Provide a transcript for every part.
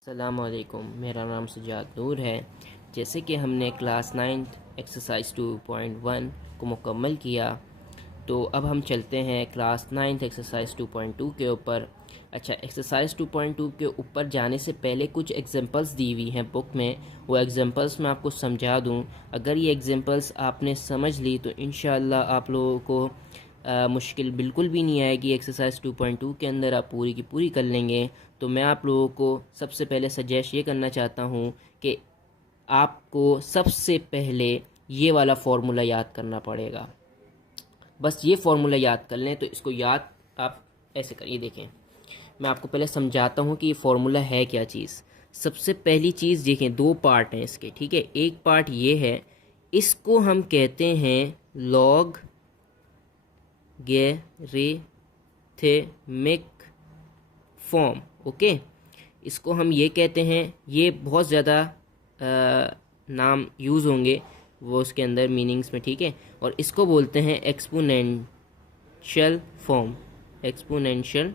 अस्सलामुअलैकुम, मेरा नाम सुजात नूर है। जैसे कि हमने क्लास 9 एक्सरसाइज 2.1 को मुकम्मल किया, तो अब हम चलते हैं क्लास 9 एक्सरसाइज 2.2 के ऊपर। अच्छा, एक्सरसाइज 2.2 के ऊपर जाने से पहले कुछ एग्जांपल्स दी हुई हैं बुक में, वो एग्जांपल्स मैं आपको समझा दूं। अगर ये एग्जांपल्स आपने समझ ली तो इंशाअल्लाह आप लोगों को मुश्किल बिल्कुल भी नहीं आएगी। एक्सरसाइज 2.2 के अंदर आप पूरी की पूरी कर लेंगे। तो मैं आप लोगों को सबसे पहले सजेस्ट ये करना चाहता हूँ कि आपको सबसे पहले ये वाला फार्मूला याद करना पड़ेगा। बस ये फार्मूला याद कर लें। तो इसको याद आप ऐसे करिए, देखें मैं आपको पहले समझाता हूँ कि ये फार्मूला है क्या चीज़। सबसे पहली चीज़ देखें, दो पार्ट हैं इसके, ठीक है। एक पार्ट ये है, इसको हम कहते हैं लॉग गैरिथमिक फॉर्म, ओके। इसको हम ये कहते हैं, ये बहुत ज़्यादा नाम यूज़ होंगे वो उसके अंदर मीनिंग्स में, ठीक है। और इसको बोलते हैं एक्सपोनेंशियल फॉर्म, एक्सपोनेंशियल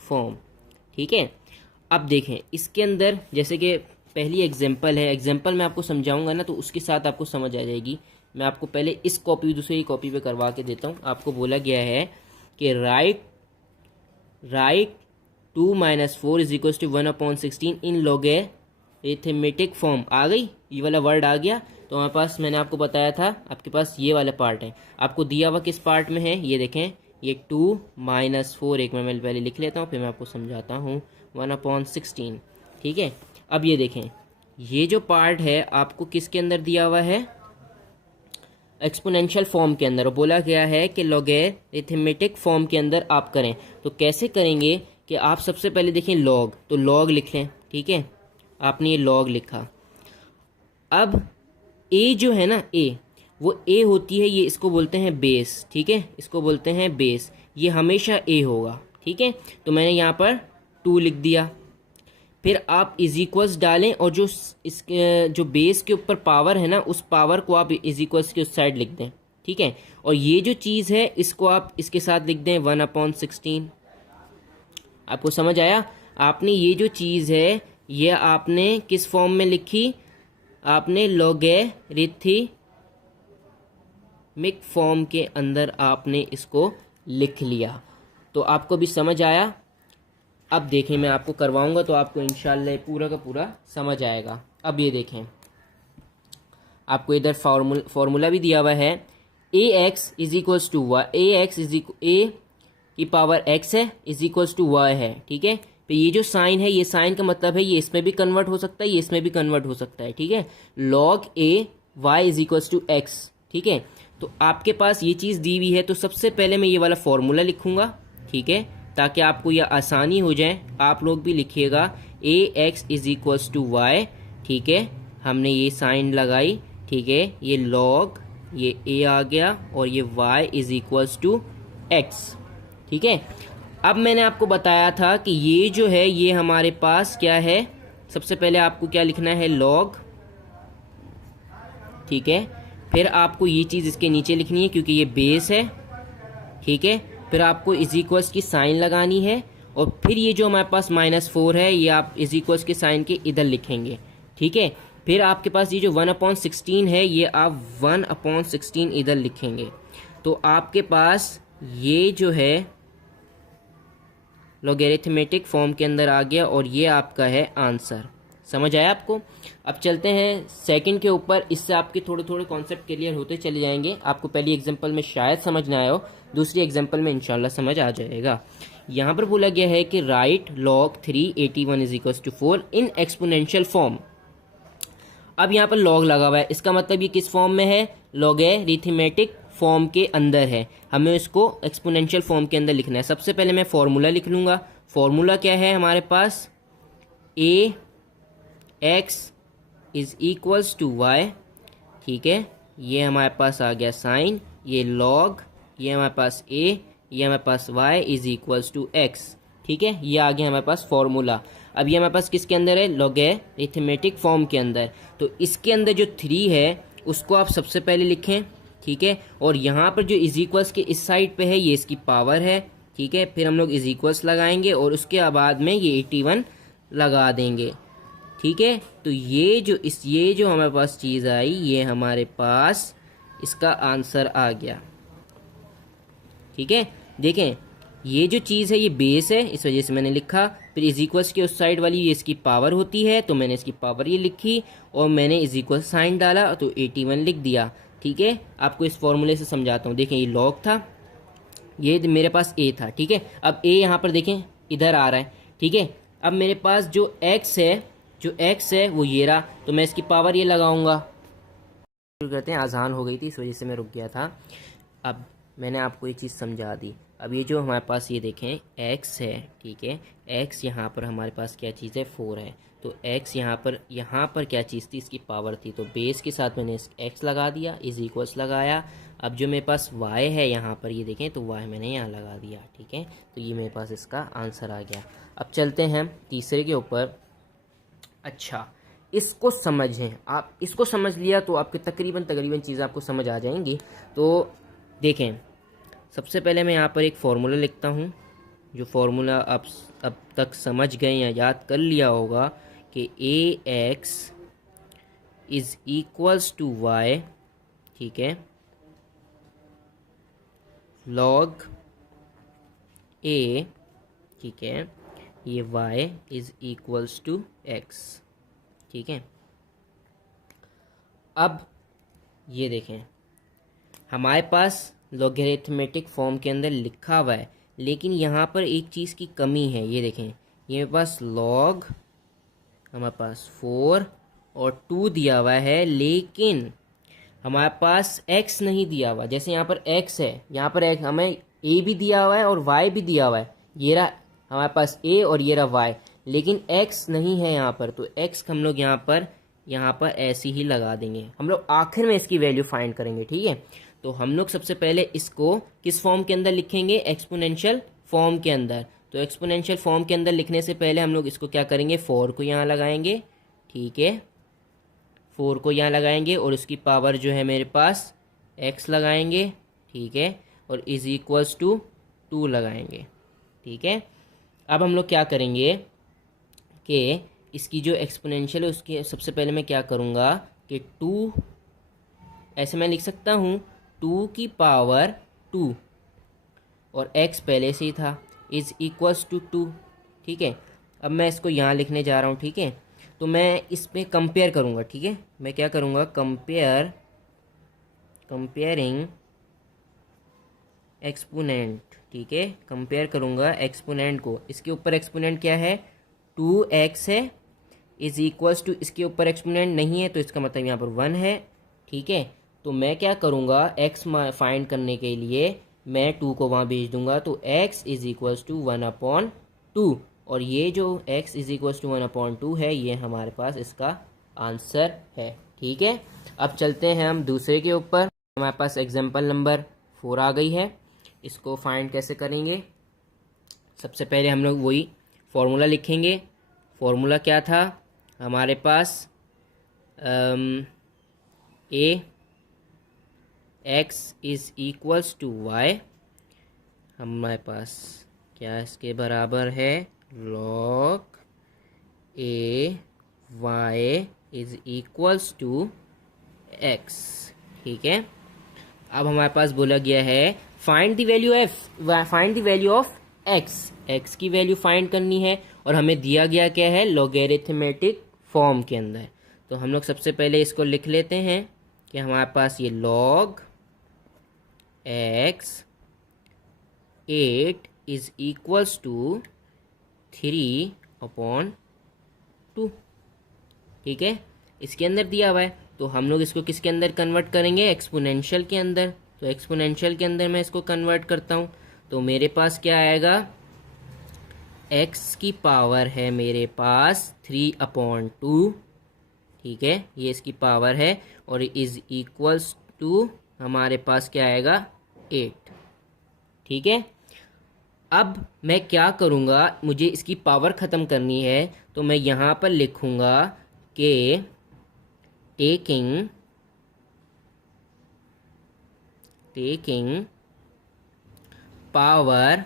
फॉर्म, ठीक है। अब देखें इसके अंदर, जैसे कि पहली एग्जांपल है, एग्जांपल मैं आपको समझाऊंगा ना तो उसके साथ आपको समझ आ जाएगी। मैं आपको पहले इस कॉपी दूसरी कॉपी पे करवा के देता हूँ। आपको बोला गया है कि राइट 2 - 4 = 1/16 इन लॉगरिथमेटिक फॉर्म। आ गई, ये वाला वर्ड आ गया। तो हमारे पास, मैंने आपको बताया था, आपके पास ये वाला पार्ट है। आपको दिया हुआ किस पार्ट में है, ये देखें, ये 2 - 4, एक मैं पहले लिख लेता हूँ फिर मैं आपको समझाता हूँ, 1/16, ठीक है। अब ये देखें, ये जो पार्ट है आपको किसके अंदर दिया हुआ है, एक्सपोनेंशियल फॉर्म के अंदर। बोला गया है कि लॉगरिथमेटिक फॉर्म के अंदर आप करें। तो कैसे करेंगे कि आप सबसे पहले देखें लॉग, तो लॉग लिख लें, ठीक है। आपने ये लॉग लिखा। अब ए जो है ना, ए, वो ए होती है, ये इसको बोलते हैं बेस, ठीक है, इसको बोलते हैं बेस। ये हमेशा ए होगा, ठीक है। तो मैंने यहाँ पर 2 लिख दिया। फिर आप इज इक्वल्स डालें और जो इसके जो बेस के ऊपर पावर है ना, उस पावर को आप इज इक्वल्स के उस साइड लिख दें, ठीक है। और ये जो चीज़ है इसको आप इसके साथ लिख दें 1/16। आपको समझ आया। आपने ये जो चीज़ है ये आपने किस फॉर्म में लिखी, आपने लॉगरिथमिक फॉर्म के अंदर आपने इसको लिख लिया। तो आपको भी समझ आया। अब देखें, मैं आपको करवाऊंगा तो आपको इंशाल्लाह पूरा का पूरा समझ आएगा। अब ये देखें, आपको इधर फार्मूला भी दिया हुआ है, ax = y, ax a की पावर x है = y है, ठीक है। तो ये जो साइन है, ये साइन का मतलब है ये इसमें भी कन्वर्ट हो सकता है, ये इसमें भी कन्वर्ट हो सकता है, ठीक है। log a y = x, ठीक है। तो आपके पास ये चीज़ दी हुई है, तो सबसे पहले मैं ये वाला फार्मूला लिखूंगा, ठीक है, ताकि आपको यह आसानी हो जाए। आप लोग भी लिखिएगा ax = y, ठीक है। हमने ये साइन लगाई, ठीक है, ये log, ये a आ गया और ये y = x, ठीक है। अब मैंने आपको बताया था कि ये जो है ये हमारे पास क्या है, सबसे पहले आपको क्या लिखना है, log, ठीक है। फिर आपको ये चीज़ इसके नीचे लिखनी है क्योंकि ये बेस है, ठीक है। फिर आपको इज इक्वल्स की साइन लगानी है और फिर ये जो हमारे पास -4 है ये आप इज इक्वल्स के साइन के इधर लिखेंगे, ठीक है। फिर आपके पास ये जो 1/16 है ये आप 1/16 इधर लिखेंगे। तो आपके पास ये जो है लॉगरिथमेटिक फॉर्म के अंदर आ गया और ये आपका है आंसर। समझ आया आपको। अब चलते हैं सेकंड के ऊपर। इससे आपके थोड़े थोड़े कॉन्सेप्ट क्लियर होते चले जाएंगे। आपको पहली एग्जांपल में शायद समझ ना आया हो, दूसरी एग्जांपल में इंशाल्लाह समझ आ जाएगा। यहाँ पर बोला गया है कि right log 381 = 4 in exponential form. अब यहाँ पर लॉग लगा हुआ है, इसका मतलब ये किस फॉर्म में है, लॉगरिथमेटिक फॉर्म के अंदर है। हमें इसको एक्सपोनेंशियल फॉर्म के अंदर लिखना है। सबसे पहले मैं फॉर्मूला लिख लूँगा। फॉर्मूला क्या है हमारे पास, ax = y, ठीक है। ये हमारे पास आ गया साइन, ये log, ये हमारे पास a, ये हमारे पास y = x, ठीक है। ये आ गया हमारे पास फॉर्मूला। अब ये हमारे पास किसके अंदर है, लॉगरिथमेटिक फॉर्म के अंदर। तो इसके अंदर जो 3 है उसको आप सबसे पहले लिखें, ठीक है। और यहाँ पर जो इज इक्वल्स के इस साइड पे है ये इसकी पावर है, ठीक है। फिर हम लोग इज इक्वल्स लगाएंगे और उसके बाद में ये 81 लगा देंगे। ठीक है, तो ये जो हमारे पास चीज़ आई, ये हमारे पास इसका आंसर आ गया। ठीक है, देखें ये जो चीज़ है ये बेस है, इस वजह से मैंने लिखा। फिर इज इक्वल्स के उस साइड वाली ये इसकी पावर होती है, तो मैंने इसकी पावर ये लिखी और मैंने इज इक्वल साइन डाला तो 81 लिख दिया। ठीक है, आपको इस फॉर्मूले से समझाता हूँ। देखें ये लॉग था, ये मेरे पास ए था। ठीक है, अब ए यहाँ पर देखें इधर आ रहा है। ठीक है, अब मेरे पास जो एक्स है वो ये रहा, तो मैं इसकी पावर ये लगाऊंगा। शुरू करते हैं, आसान हो गई थी इस वजह से मैं रुक गया था। अब मैंने आपको ये चीज़ समझा दी। अब ये जो हमारे पास ये देखें x है, ठीक है, x यहाँ पर हमारे पास क्या चीज़ है 4 है, तो x यहाँ पर क्या चीज़ थी, इसकी पावर थी, तो बेस के साथ मैंने x लगा दिया, इज इक्वल्स लगाया। अब जो मेरे पास y है यहाँ पर ये देखें, तो y मैंने यहाँ लगा दिया। ठीक है, तो ये मेरे पास इसका आंसर आ गया। अब चलते हैं तीसरे के ऊपर। अच्छा, इसको समझें, आप इसको समझ लिया तो आपके तकरीबन चीज़ें आपको समझ आ जाएंगी। तो देखें, सबसे पहले मैं यहाँ पर एक फ़ॉर्मूला लिखता हूँ, जो फार्मूला आप अब तक समझ गए या याद कर लिया होगा कि a x is equals to y, ठीक है, लॉग ए, ठीक है, ये y is equals to x. ठीक है, अब ये देखें हमारे पास लॉगरिथमेटिक फॉर्म के अंदर लिखा हुआ है, लेकिन यहाँ पर एक चीज़ की कमी है। ये देखें, ये मेरे पास लॉग हमारे पास 4 और 2 दिया हुआ है, लेकिन हमारे पास x नहीं दिया हुआ। जैसे यहाँ पर x है, यहाँ पर x हमें a भी दिया हुआ है और y भी दिया हुआ है, ये रहा हमारे पास a और ये रहा y, लेकिन x नहीं है यहाँ पर। तो x हम लोग यहाँ पर ऐसे ही लगा देंगे। हम लोग आखिर में इसकी वैल्यू फाइंड करेंगे। ठीक है, तो हम लोग सबसे पहले इसको किस फॉर्म के अंदर लिखेंगे, एक्सपोनेंशियल फॉर्म के अंदर। तो एक्सपोनेंशियल फॉर्म के अंदर लिखने से पहले हम लोग इसको क्या करेंगे, 4 को यहाँ लगाएंगे। ठीक है, 4 को यहाँ लगाएंगे और उसकी पावर जो है मेरे पास x लगाएंगे। ठीक है, और इज इक्वल्स टू 2 लगाएंगे। ठीक है, अब हम लोग क्या करेंगे कि इसकी जो एक्सपोनेंशियल है उसके सबसे पहले मैं क्या करूँगा कि 2, ऐसे मैं लिख सकता हूँ 2 की पावर 2 और x पहले से ही था, इज इक्वल्स टू 2। ठीक है, अब मैं इसको यहाँ लिखने जा रहा हूँ। ठीक है, तो मैं इस पे कंपेयर करूँगा। ठीक है, मैं क्या करूँगा, कंपेयरिंग एक्सपोनेंट। ठीक है, कंपेयर करूँगा एक्सपोनेंट को। इसके ऊपर एक्सपोनेंट क्या है, 2x है, इज इक्वल्स टू, इसके ऊपर एक्सपोनेंट नहीं है तो इसका मतलब यहाँ पर 1 है। ठीक है, तो मैं क्या करूँगा, x फाइंड करने के लिए मैं 2 को वहाँ भेज दूंगा, तो x इज इक्वल्स टू 1/2, और ये जो x इज इक्वल्स टू 1/2 है, ये हमारे पास इसका आंसर है। ठीक है, अब चलते हैं हम दूसरे के ऊपर। हमारे पास एग्जाम्पल नंबर 4 आ गई है। इसको फाइंड कैसे करेंगे, सबसे पहले हम लोग वही फॉर्मूला लिखेंगे। फॉर्मूला क्या था हमारे पास, a x is equals to y, हमारे पास क्या इसके बराबर है, log a y is equals to x. ठीक है, अब हमारे पास बोला गया है find the value of x की वैल्यू फाइंड करनी है, और हमें दिया गया क्या है, लॉगरिथमेटिक फॉर्म के अंदर। तो हम लोग सबसे पहले इसको लिख लेते हैं कि हमारे पास ये log x 8 is equals to 3/2। ठीक है, इसके अंदर दिया हुआ है, तो हम लोग इसको किसके अंदर कन्वर्ट करेंगे, एक्सपोनेंशियल के अंदर। तो एक्सपोनेंशियल के अंदर मैं इसको कन्वर्ट करता हूँ, तो मेरे पास क्या आएगा, x की पावर है मेरे पास 3/2। ठीक है, ये इसकी पावर है, और इज इक्वल्स टू हमारे पास क्या आएगा, 8। ठीक है, अब मैं क्या करूँगा, मुझे इसकी पावर ख़त्म करनी है, तो मैं यहाँ पर लिखूँगा कि टेकिंग पावर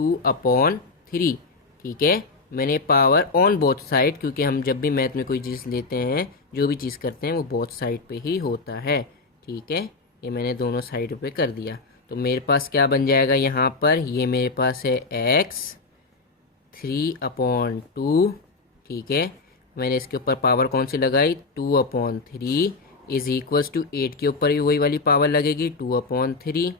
2/3। ठीक है, मैंने पावर ऑन बोथ साइड, क्योंकि हम जब भी मैथ में कोई चीज़ लेते हैं, जो भी चीज़ करते हैं वो बोथ साइड पे ही होता है। ठीक है, ये मैंने दोनों साइड पे कर दिया। तो मेरे पास क्या बन जाएगा यहाँ पर, ये मेरे पास है x 3/2। ठीक है, मैंने इसके ऊपर पावर कौन सी लगाई, 2/3 इज इक्वल्स टू 8 के ऊपर भी वही वाली पावर लगेगी 2/3।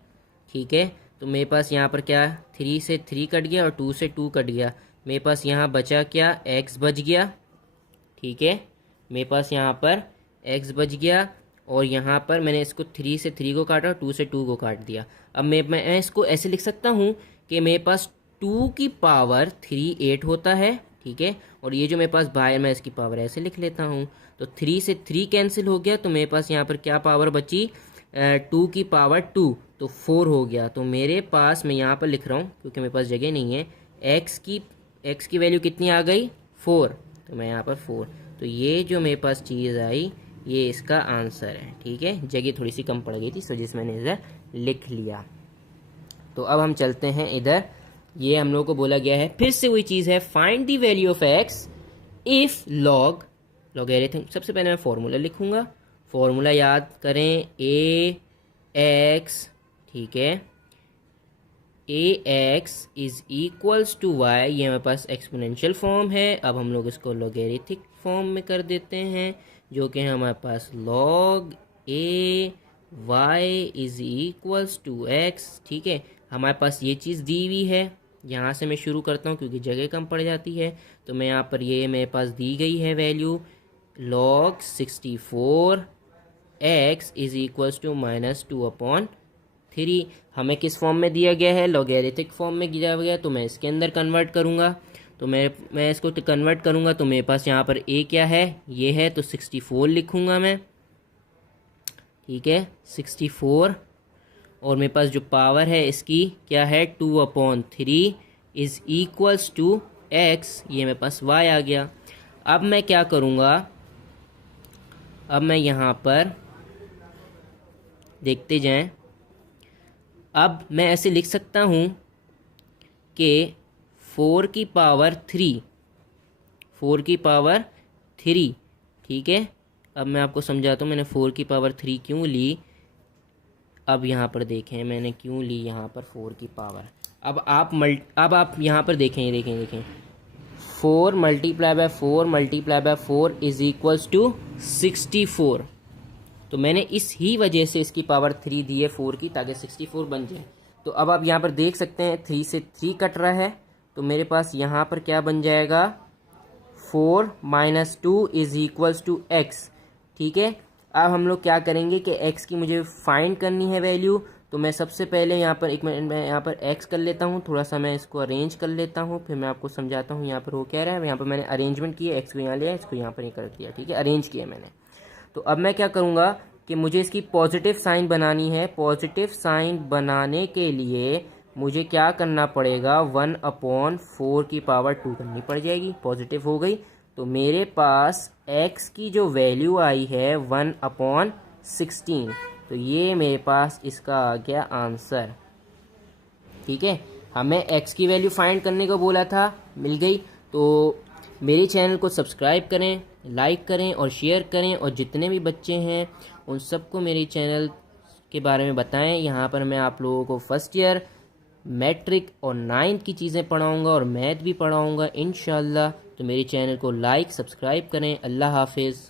ठीक है, तो मेरे पास यहाँ पर क्या, 3 से 3 कट गया और 2 से 2 कट गया। मेरे पास यहाँ बचा क्या, x बच गया। ठीक है, मेरे पास यहाँ पर x बच गया और यहाँ पर मैंने इसको 3 से 3 को काटा और 2 से 2 को काट दिया। अब मैं इसको ऐसे लिख सकता हूँ कि मेरे पास 2 की पावर 3 8 होता है। ठीक है, और ये जो मेरे पास बाहर, मैं इसकी पावर ऐसे लिख लेता हूँ। तो 3 से 3 कैंसिल हो गया, तो मेरे पास यहाँ पर क्या पावर बची, 2 की पावर 2, तो 4 हो गया। तो मेरे पास, मैं यहाँ पर लिख रहा हूँ क्योंकि मेरे पास जगह नहीं है, x की वैल्यू कितनी आ गई, 4। तो मैं यहाँ पर 4, तो ये जो मेरे पास चीज़ आई ये इसका आंसर है। ठीक है, जगह थोड़ी सी कम पड़ गई थी, इस वजह से मैंने इधर लिख लिया। तो अब हम चलते हैं इधर, ये हम लोग को बोला गया है, फिर से वही चीज़ है, find the value of x if logarithm. सबसे पहले मैं फॉर्मूला लिखूंगा, फॉर्मूला याद करें, ax, ठीक है, ax is equals to y, ये हमारे पास एक्सपोनेंशियल फॉर्म है। अब हम लोग इसको लॉगरिथमिक फॉर्म में कर देते हैं, जो कि हमारे पास log a y is equals to x। ठीक है, हमारे पास ये चीज़ दी हुई है, यहाँ से मैं शुरू करता हूँ क्योंकि जगह कम पड़ जाती है। तो मैं यहाँ पर, ये मेरे पास दी गई है value, log 64 x is equals to -2/3। हमें किस फॉर्म में दिया गया है, लॉगरिथमिक फॉर्म में दिया गया, तो मैं इसके अंदर कन्वर्ट करूँगा। तो मैं इसको कन्वर्ट करूँगा, तो मेरे पास यहाँ पर a क्या है, ये है, तो 64 लिखूँगा मैं। ठीक है, 64, और मेरे पास जो पावर है इसकी क्या है, 2/3 इज इक्वल्स टू x, ये मेरे पास y आ गया। अब मैं क्या करूँगा, अब मैं यहाँ पर देखते जाएं, अब मैं ऐसे लिख सकता हूँ कि 4 की पावर 3, 4 की पावर 3। ठीक है, अब मैं आपको समझाता हूँ मैंने 4 की पावर 3 क्यों ली। अब यहाँ पर देखें मैंने क्यों ली यहाँ पर 4 की पावर। अब आप यहाँ पर देखें 4 multiply by 4 multiply by 4 is equals to 64। तो मैंने इस ही वजह से इसकी पावर 3 दी है 4 की, ताकि 64 बन जाए। तो अब आप यहाँ पर देख सकते हैं 3 से 3 कट रहा है, तो मेरे पास यहाँ पर क्या बन जाएगा, 4 - 2 इज इक्वल्स टू x। ठीक है, अब हम लोग क्या करेंगे कि x की मुझे फाइंड करनी है वैल्यू। तो मैं सबसे पहले यहाँ पर एक मिनट, मैं यहाँ पर x कर लेता हूँ, थोड़ा सा मैं इसको अरेंज कर लेता हूँ, फिर मैं आपको समझाता हूँ यहाँ पर हो क्या रहा है। यहाँ पर मैंने अरेंजमेंट किया, x को यहाँ लिया, इसको यहाँ पर ये कर दिया। ठीक है, अरेंज किया मैंने। तो अब मैं क्या करूँगा कि मुझे इसकी पॉजिटिव साइन बनानी है। पॉजिटिव साइन बनाने के लिए मुझे क्या करना पड़ेगा, 1/4 की पावर 2 करनी पड़ जाएगी। पॉजिटिव हो गई, तो मेरे पास x की जो वैल्यू आई है 1/16, तो ये मेरे पास इसका आ गया आंसर। ठीक है, हमें x की वैल्यू फाइंड करने को बोला था, मिल गई। तो मेरे चैनल को सब्सक्राइब करें, लाइक करें और शेयर करें, और जितने भी बच्चे हैं उन सबको मेरे चैनल के बारे में बताएं। यहाँ पर मैं आप लोगों को फर्स्ट ईयर, मैट्रिक और 9th की चीज़ें पढ़ाऊँगा और मैथ भी पढ़ाऊँगा इंशाल्लाह। तो मेरे चैनल को लाइक सब्सक्राइब करें। अल्लाह हाफिज़।